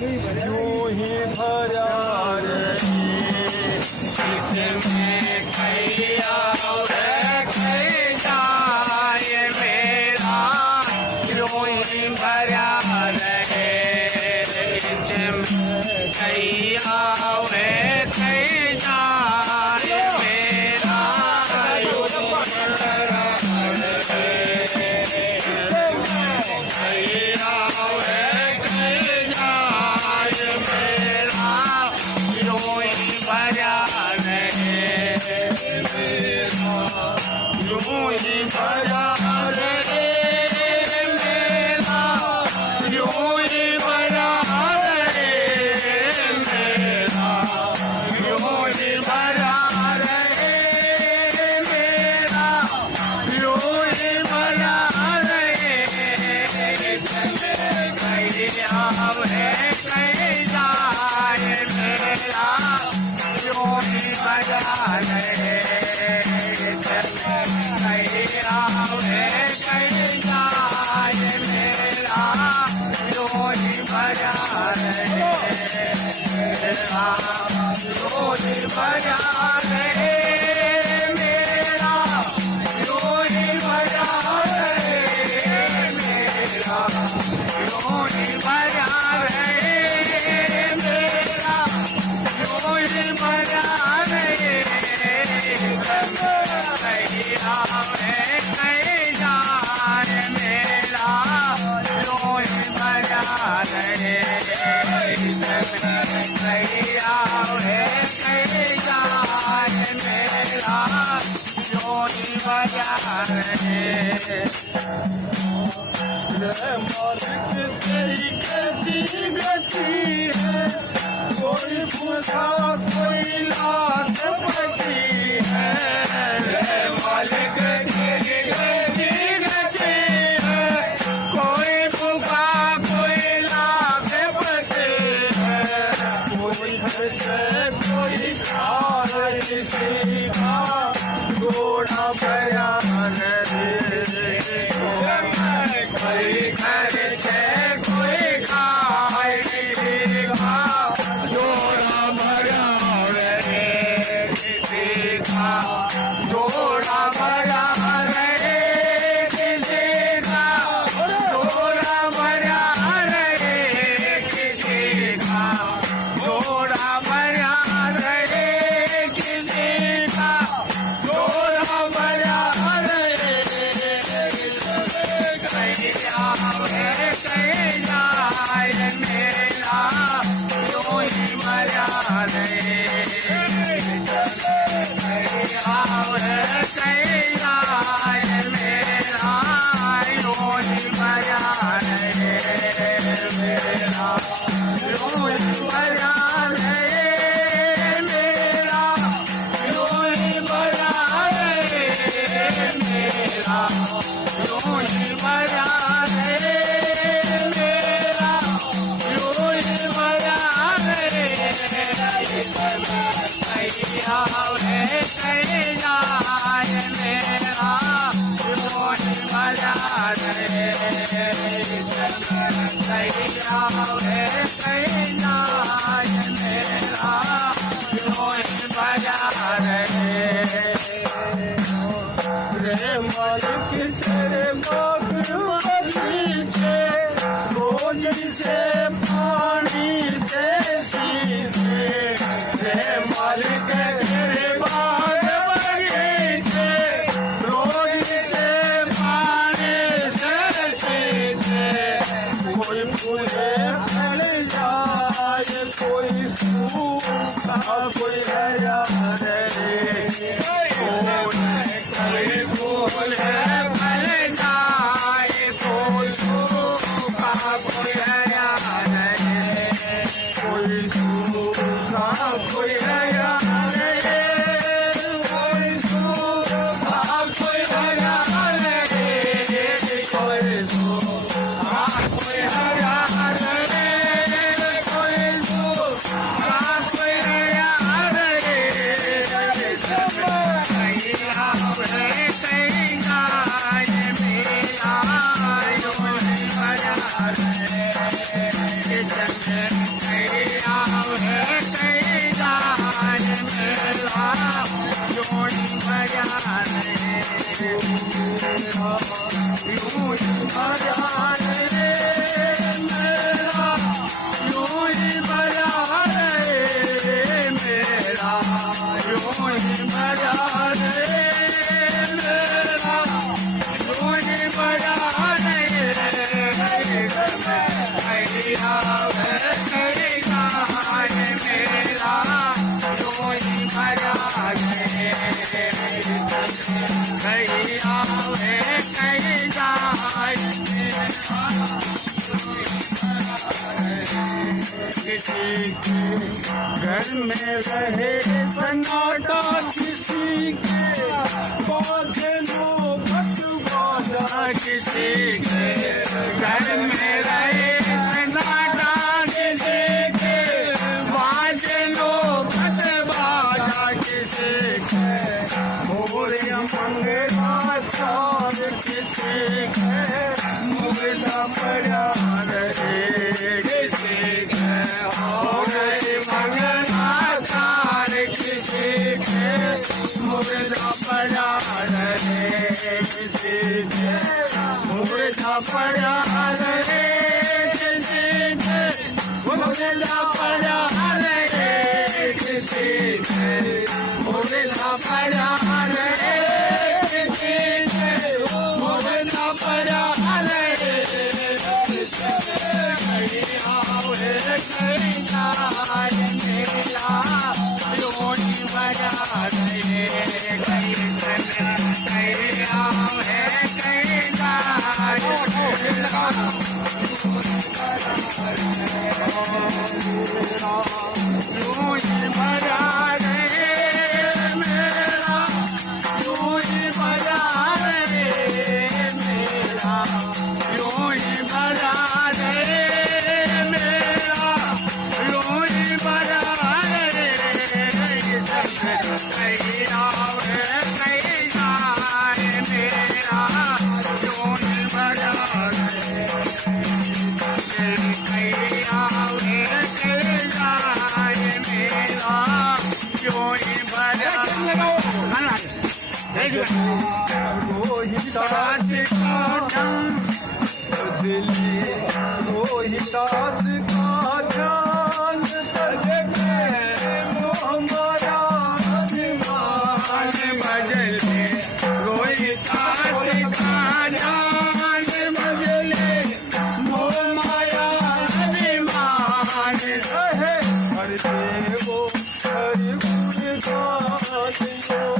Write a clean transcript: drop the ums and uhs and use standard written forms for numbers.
यूं ही भरा इसमें खैया जाए मेरा यूं ही भरा रहे इसमें खैया जाए मेरा यूं ही भरा कोई पूछा कोई लाख पति है मालिक तेरी गति गति है कोई भूखा कोई लाख पति है कोई घर से कोई खाए सीखा घोड़ा बयान कोई घर से कोई खाए सीखा जोड़ा भरा सीखा जोड़ा भरा किसी का जोड़ा भरा किसी का जोड़ा भरा किसी का जोड़ा भरा से पानी से सीधे मालिक तेरे बाग बगीचे रोज से पानी से सीधे कोई फूले फल जाए कोई सूखा कोई हरा रे कोई फूल फल जाए कोई सूखा कोई हरा कोई सूखा कोई हरा कोई सूखा कोई हरा कोई सूखा कोई हरा कोई सूखा कोई हरा किसी के घर में रहे सन्नाटा, किसी के पौधे लो भटवाजा, किसी के घर में रहे सन्नाटा, किसी के बाजे लो भटवाजा, किसी के भोरे मंगला सार, किसी के मुगला पड़ा रहे, किसी के हो गए मंगला सार, किसी के मुर्दा पड़ा रहे, किसी के मुर्दा पड़ा रहे, किसी के मुर्दा पड़ा रहे, किसी के मुर्दा पड़ा रहे, किसी के मुर्दा पड़ा रहे, रोहिदास का ध्यान सजगे हमारा मान बजले, रोहिदास का ध्यान बजले, मोह माया अभिमान रहे, हर देवो हरि गुण गान